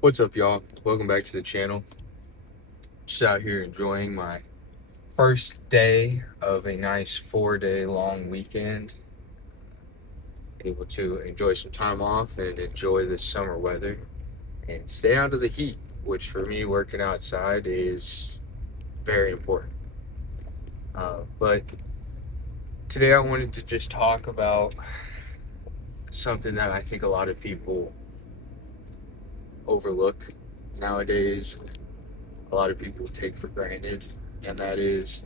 What's up, y'all? Welcome back to the channel. Just out here enjoying my first day of a nice 4-day long weekend. Able to enjoy some time off and enjoy the summer weather and stay out of the heat, which for me, working outside is very important. But today I wanted to just talk about something that I think a lot of people overlook nowadays, a lot of people take for granted, and that is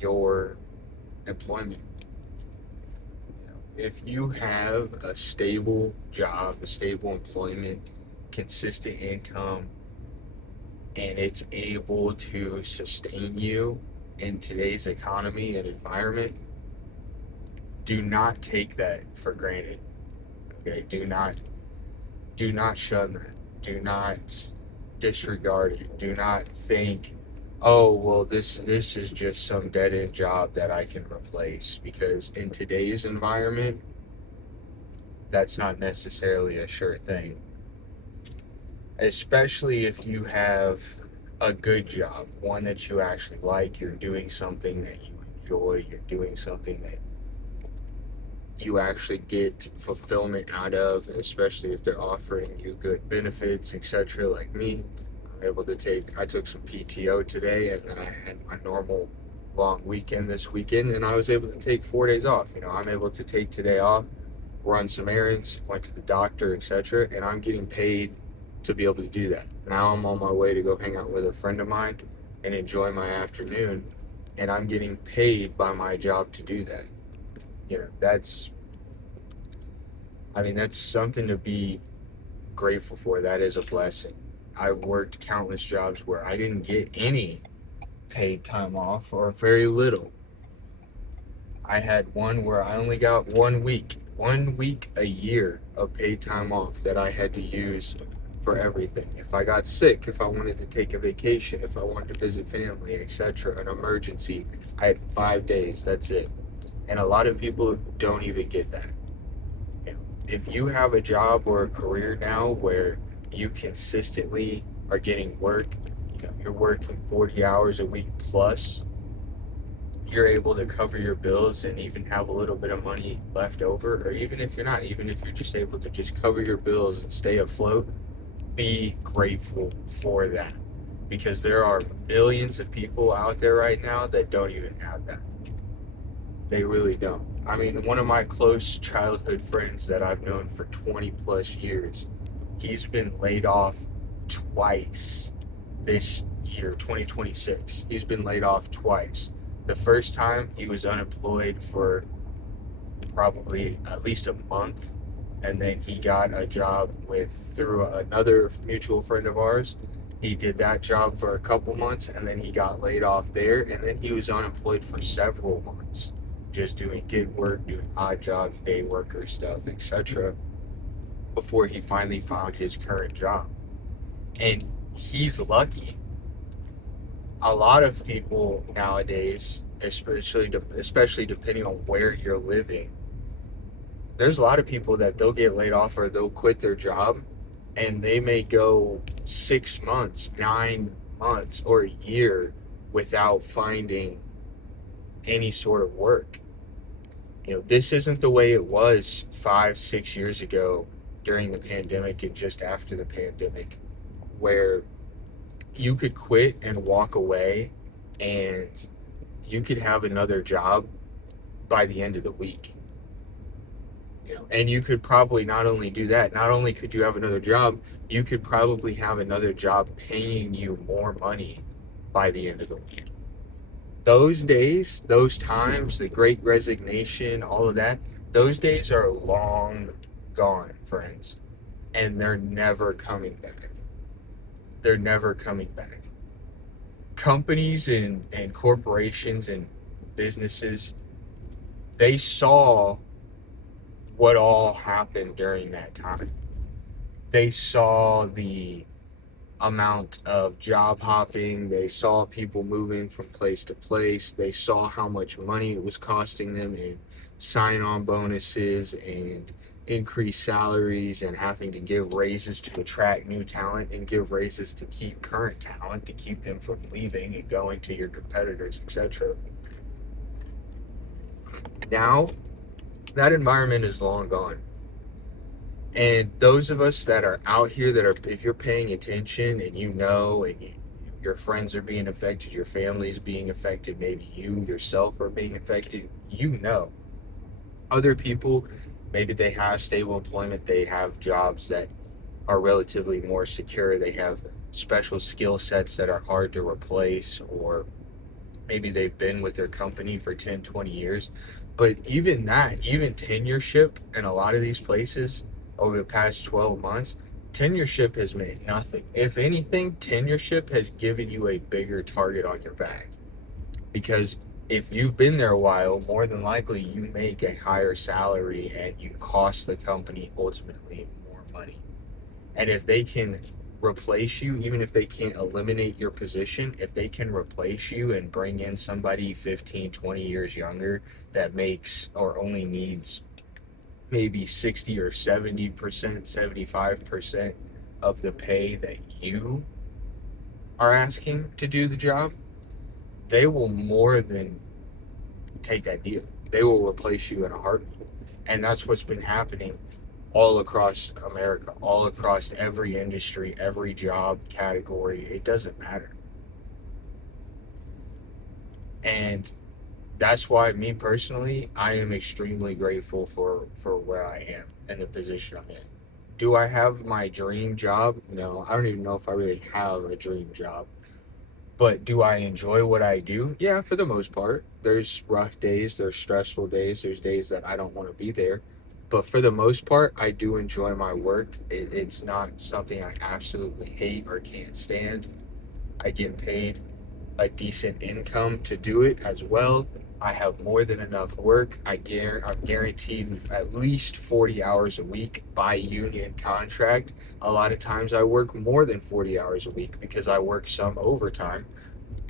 your employment. If you have a stable job, a stable employment, consistent income, and it's able to sustain you in today's economy and environment, do not take that for granted. Okay, do not shun that. Do not disregard it. Do not think, oh well, this is just some dead end job that I can replace, because in today's environment that's not necessarily a sure thing, especially if you have a good job, one that you actually like, you're doing something that you enjoy, you're doing something that you actually get fulfillment out of, especially if they're offering you good benefits, etc. Like me, I took some PTO today, and then I had my normal long weekend this weekend, and I was able to take 4 days off. I'm able to take today off, run some errands, went to the doctor, etc., and I'm getting paid to be able to do that. Now I'm on my way to go hang out with a friend of mine and enjoy my afternoon, and I'm getting paid by my job to do that. That's, I mean, that's something to be grateful for. That is a blessing. I've worked countless jobs where I didn't get any paid time off or very little. I had one where I only got 1 week a year of paid time off that I had to use for everything. If I got sick, if I wanted to take a vacation, if I wanted to visit family, etc., an emergency, I had 5 days. That's it. And a lot of people don't even get that. If you have a job or a career now where you consistently are getting work, you're working 40 hours a week plus, you're able to cover your bills and even have a little bit of money left over. Or even if you're not, even if you're just able to just cover your bills and stay afloat, be grateful for that, because there are millions of people out there right now that don't even have that. They really don't. I mean, one of my close childhood friends that I've known for 20 plus years, he's been laid off twice this year, 2026. He's been laid off twice. The first time he was unemployed for probably at least a month, and then he got a job through another mutual friend of ours. He did that job for a couple months, and then he got laid off there, and then he was unemployed for several months, just doing gig work, doing odd jobs, day worker stuff, etc., before he finally found his current job. And he's lucky. A lot of people nowadays, especially depending on where you're living, there's a lot of people that they'll get laid off or they'll quit their job, and they may go 6 months, 9 months, or a year without finding any sort of work. This isn't the way it was 5, 6 years ago during the pandemic and just after the pandemic, where you could quit and walk away and you could have another job by the end of the week. And you could probably not only do that, not only could you have another job, you could probably have another job paying you more money by the end of the week. Those days, those times, the great resignation, all of that, those days are long gone, friends. And they're never coming back. They're never coming back. Companies and corporations and businesses, they saw what all happened during that time. They saw the amount of job hopping. They saw people moving from place to place. They saw how much money it was costing them in sign on bonuses and increase salaries and having to give raises to attract new talent and give raises to keep current talent, to keep them from leaving and going to your competitors, etc. Now, that environment is long gone. And those of us that are out here that are, if you're paying attention and your friends are being affected, your family's being affected, maybe you yourself are being affected, other people, maybe they have stable employment, they have jobs that are relatively more secure, they have special skill sets that are hard to replace, or maybe they've been with their company for 10, 20 years. But even tenureship in a lot of these places over the past 12 months, tenureship has meant nothing. If anything, tenureship has given you a bigger target on your back. Because if you've been there a while, more than likely you make a higher salary and you cost the company ultimately more money. And if they can replace you, even if they can't eliminate your position, if they can replace you and bring in somebody 15, 20 years younger that makes or only needs maybe 60 or 70%, 75% of the pay that you are asking to do the job, they will more than take that deal. They will replace you in a heartbeat. And that's what's been happening all across America, all across every industry, every job category. It doesn't matter. And that's why, me personally, I am extremely grateful for where I am and the position I'm in. Do I have my dream job? No, I don't even know if I really have a dream job. But do I enjoy what I do? Yeah, for the most part. There's rough days, there's stressful days, there's days that I don't want to be there. But for the most part, I do enjoy my work. It's not something I absolutely hate or can't stand. I get paid a decent income to do it as well. I have more than enough work. I'm guaranteed at least 40 hours a week by union contract. A lot of times I work more than 40 hours a week because I work some overtime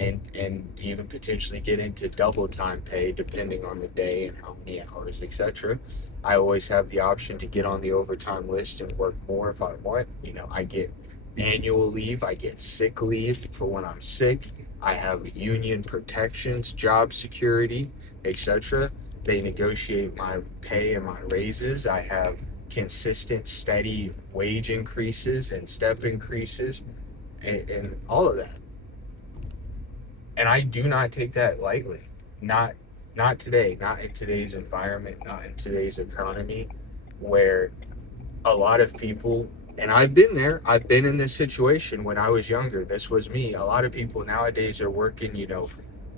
and even potentially get into double time pay depending on the day and how many hours, etc. I always have the option to get on the overtime list and work more if I want. I get annual leave, I get sick leave for when I'm sick. I have union protections, job security, etc. They negotiate my pay and my raises. I have consistent, steady wage increases and step increases and all of that. And I do not take that lightly. Not today, not in today's environment, not in today's economy, where a lot of people, and I've been there, I've been in this situation when I was younger. This was me. A lot of people nowadays are working,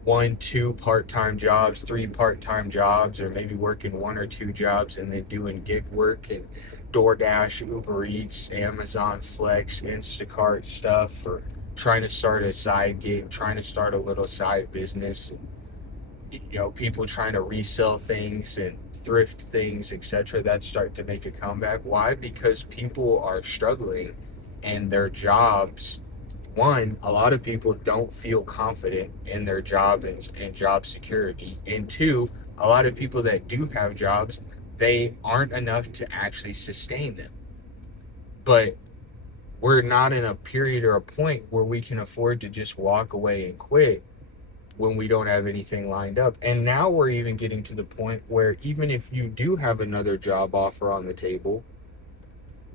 1, 2 part-time jobs, 3 part-time jobs, or maybe working 1 or 2 jobs and then doing gig work and DoorDash, Uber Eats, Amazon Flex, Instacart stuff, or trying to start a side gig, trying to start a little side business. People trying to resell things and thrift things, etc. That start to make a comeback. Why? Because people are struggling and their jobs. One, a lot of people don't feel confident in their job and job security. And two, a lot of people that do have jobs, they aren't enough to actually sustain them. But we're not in a period or a point where we can afford to just walk away and quit when we don't have anything lined up. And now we're even getting to the point where even if you do have another job offer on the table,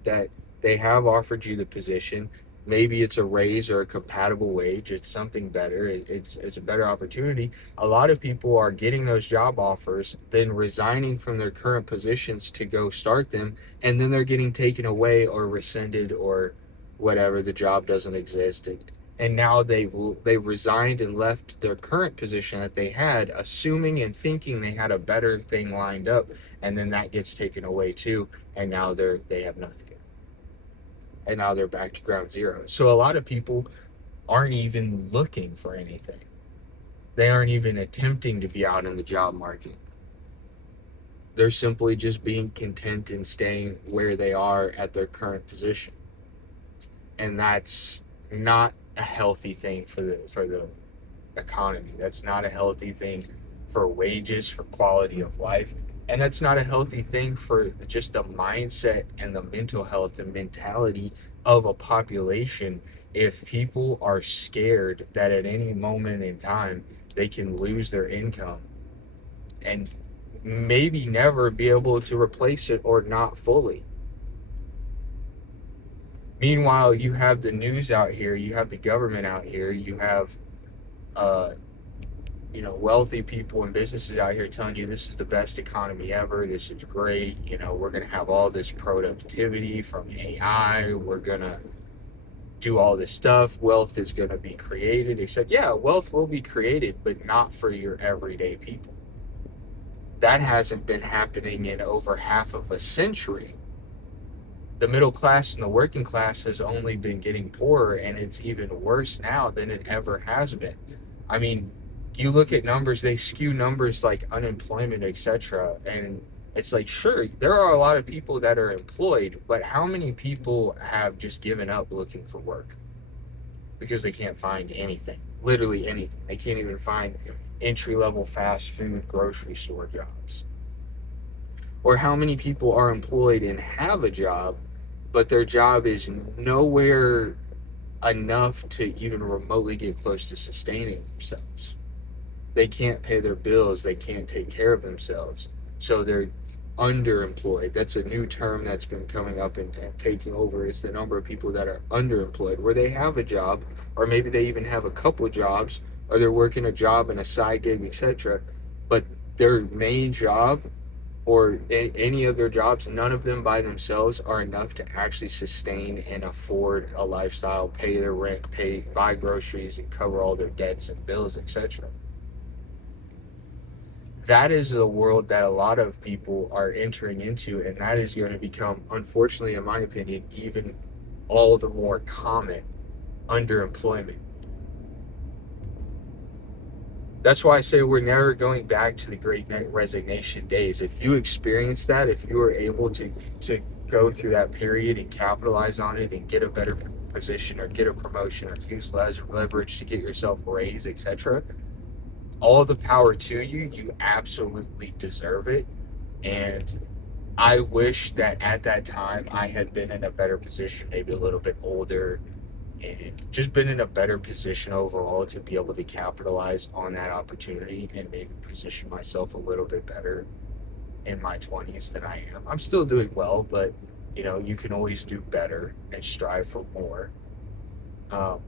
that they have offered you the position, maybe it's a raise or a compatible wage, it's something better, it's a better opportunity. A lot of people are getting those job offers, then resigning from their current positions to go start them, and then they're getting taken away or rescinded or whatever, the job doesn't exist. And now they've resigned and left their current position that they had, assuming and thinking they had a better thing lined up, and then that gets taken away too, and now they have nothing. And now they're back to ground zero. So a lot of people aren't even looking for anything. They aren't even attempting to be out in the job market. They're simply just being content and staying where they are at their current position. And that's not a healthy thing for the economy. That's not a healthy thing for wages, for quality of life. And that's not a healthy thing for just the mindset and the mental health and mentality of a population. If people are scared that at any moment in time they can lose their income and maybe never be able to replace it or not fully. Meanwhile, you have the news out here, you have the government out here, you have uh, wealthy people and businesses out here telling you this is the best economy ever. This is great. We're going to have all this productivity from AI. We're going to do all this stuff. Wealth is going to be created, except, yeah, wealth will be created, but not for your everyday people. That hasn't been happening in over half of a century. The middle class and the working class has only been getting poorer, and it's even worse now than it ever has been. I mean, you look at numbers, they skew numbers like unemployment, etc. And it's like, sure, there are a lot of people that are employed, but how many people have just given up looking for work because they can't find anything, literally anything? They can't even find entry level fast food grocery store jobs. Or how many people are employed and have a job, but their job is nowhere enough to even remotely get close to sustaining themselves? They can't pay their bills, they can't take care of themselves, so they're underemployed. That's a new term that's been coming up and taking over, is the number of people that are underemployed, where they have a job, or maybe they even have a couple jobs, or they're working a job and a side gig, etc., but their main job or any of their jobs, none of them by themselves are enough to actually sustain and afford a lifestyle, pay their rent, buy groceries, and cover all their debts and bills, etc. That is the world that a lot of people are entering into, and that is going to become, unfortunately, in my opinion, even all the more common: underemployment. That's why I say we're never going back to the Great Resignation days. If you experience that, if you were able to go through that period and capitalize on it and get a better position or get a promotion or use leverage to get yourself a raise, etc., all the power to you. You absolutely deserve it. And I wish that at that time I had been in a better position, maybe a little bit older, and just been in a better position overall to be able to capitalize on that opportunity and maybe position myself a little bit better in my 20s than I am. I'm still doing well, but you can always do better and strive for more. Um,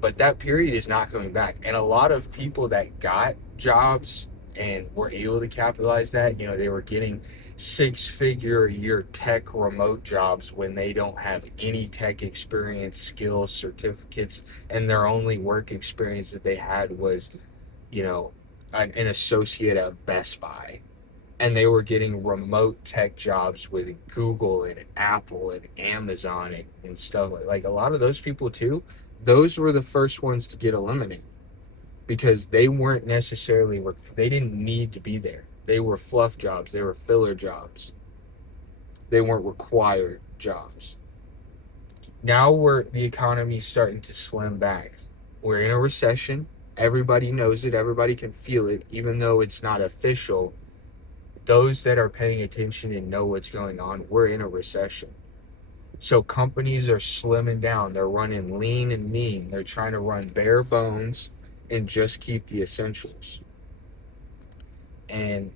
but that period is not coming back. And a lot of people that got jobs and were able to capitalize that, they were getting 6-figure a year tech remote jobs when they don't have any tech experience, skills, certificates, and their only work experience that they had was, an associate at Best Buy. And they were getting remote tech jobs with Google and Apple and Amazon and stuff like a lot of those people too. Those were the first ones to get eliminated because they weren't necessarily, they didn't need to be there. They were fluff jobs. They were filler jobs. They weren't required jobs. Now the economy's starting to slim back. We're in a recession. Everybody knows it. Everybody can feel it, even though it's not official. Those that are paying attention and know what's going on, we're in a recession. So companies are slimming down. They're running lean and mean. They're trying to run bare bones and just keep the essentials. And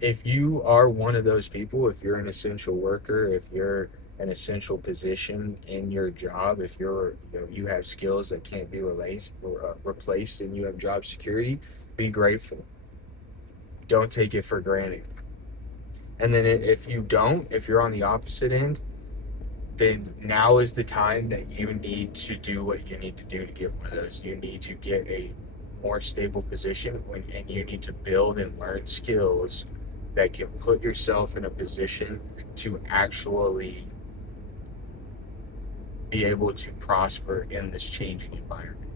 if you are one of those people, if you're an essential worker, if you're an essential position in your job, if you have skills that can't be replaced and you have job security, be grateful. Don't take it for granted. And then if you're on the opposite end, then now is the time that you need to do what you need to do to get one of those. You need to get a more stable position and you need to build and learn skills that can put yourself in a position to actually be able to prosper in this changing environment.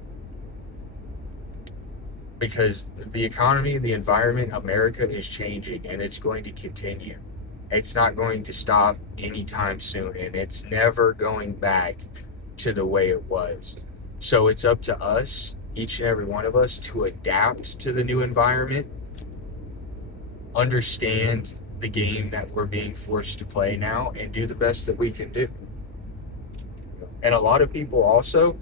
Because the economy, the environment, America is changing and it's going to continue. It's not going to stop anytime soon, and it's never going back to the way it was. So it's up to us, each and every one of us, to adapt to the new environment understand the game that we're being forced to play now and do the best that we can do. And a lot of people also,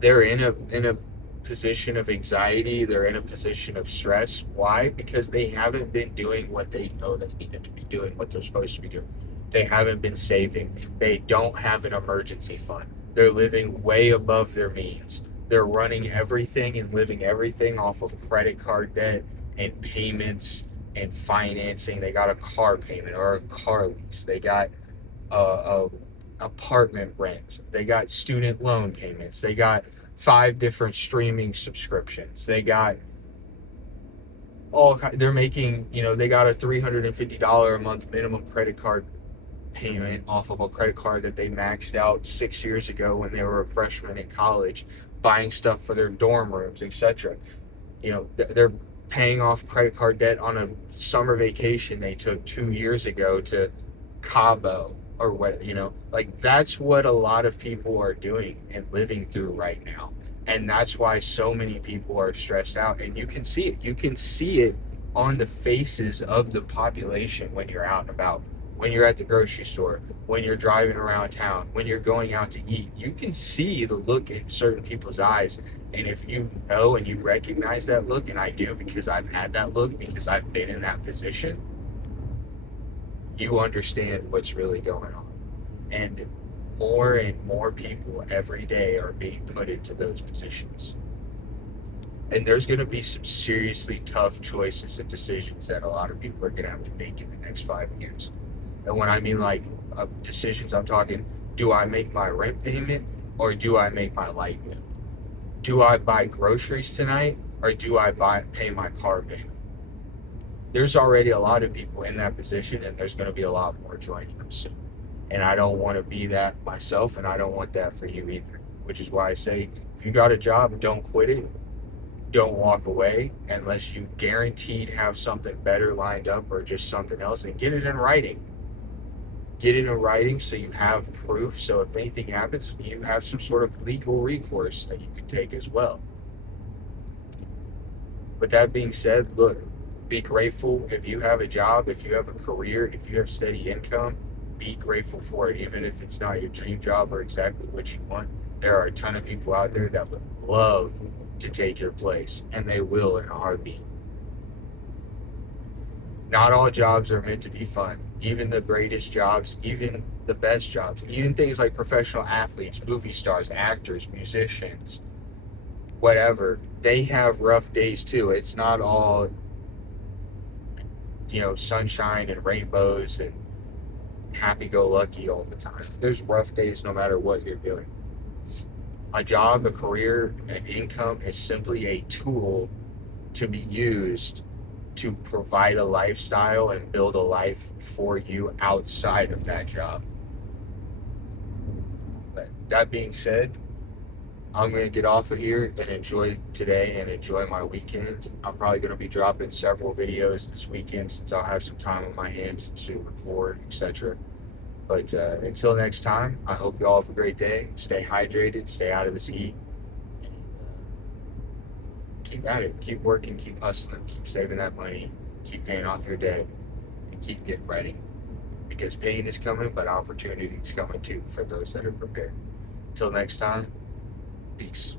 they're in a position of anxiety, they're in a position of stress. Why? Because they haven't been doing what they know they needed to be doing, what they're supposed to be doing. They haven't been saving. They don't have an emergency fund. They're living way above their means. They're running everything and living everything off of credit card debt and payments and financing. They got a car payment or a car lease. They got a apartment rent. They got student loan payments. They got 5 different streaming subscriptions. They got they're making, they got a $350 a month minimum credit card payment off of a credit card that they maxed out 6 years ago when they were a freshman in college, buying stuff for their dorm rooms, etc. They're paying off credit card debt on a summer vacation they took 2 years ago to Cabo or what, like that's what a lot of people are doing and living through right now. And that's why so many people are stressed out. And you can see it. You can see it on the faces of the population when you're out and about, when you're at the grocery store, when you're driving around town, when you're going out to eat. You can see the look in certain people's eyes. And if you know and you recognize that look, and I do because I've had that look, because I've been in that position, you understand what's really going on. And more people every day are being put into those positions. And there's going to be some seriously tough choices and decisions that a lot of people are going to have to make in the next 5 years. And when I mean like decisions, I'm talking, do I make my rent payment or do I make my light bill? Do I buy groceries tonight or do I pay my car payment? There's already a lot of people in that position, and there's going to be a lot more joining them soon. And I don't want to be that myself, and I don't want that for you either. Which is why I say, if you got a job, don't quit it. Don't walk away unless you guaranteed have something better lined up or just something else, and get it in writing. Get it in writing so you have proof. So if anything happens, you have some sort of legal recourse that you can take as well. With that being said, look, be grateful if you have a job, if you have a career, if you have steady income, be grateful for it, even if it's not your dream job or exactly what you want. There are a ton of people out there that would love to take your place, and they will in a heartbeat. Not all jobs are meant to be fun. Even the greatest jobs, even the best jobs, even things like professional athletes, movie stars, actors, musicians, whatever, they have rough days too. It's not all sunshine and rainbows and happy-go-lucky all the time. There's rough days no matter what you're doing. A job, a career, an income is simply a tool to be used to provide a lifestyle and build a life for you outside of that job. But that being said, I'm going to get off of here and enjoy today and enjoy my weekend. I'm probably going to be dropping several videos this weekend since I'll have some time on my hands to record, etc. But until next time, I hope you all have a great day. Stay hydrated, stay out of this heat, and keep at it. Keep working, keep hustling, keep saving that money, keep paying off your debt, and keep getting ready. Because pain is coming, but opportunity is coming too for those that are prepared. Until next time, peace.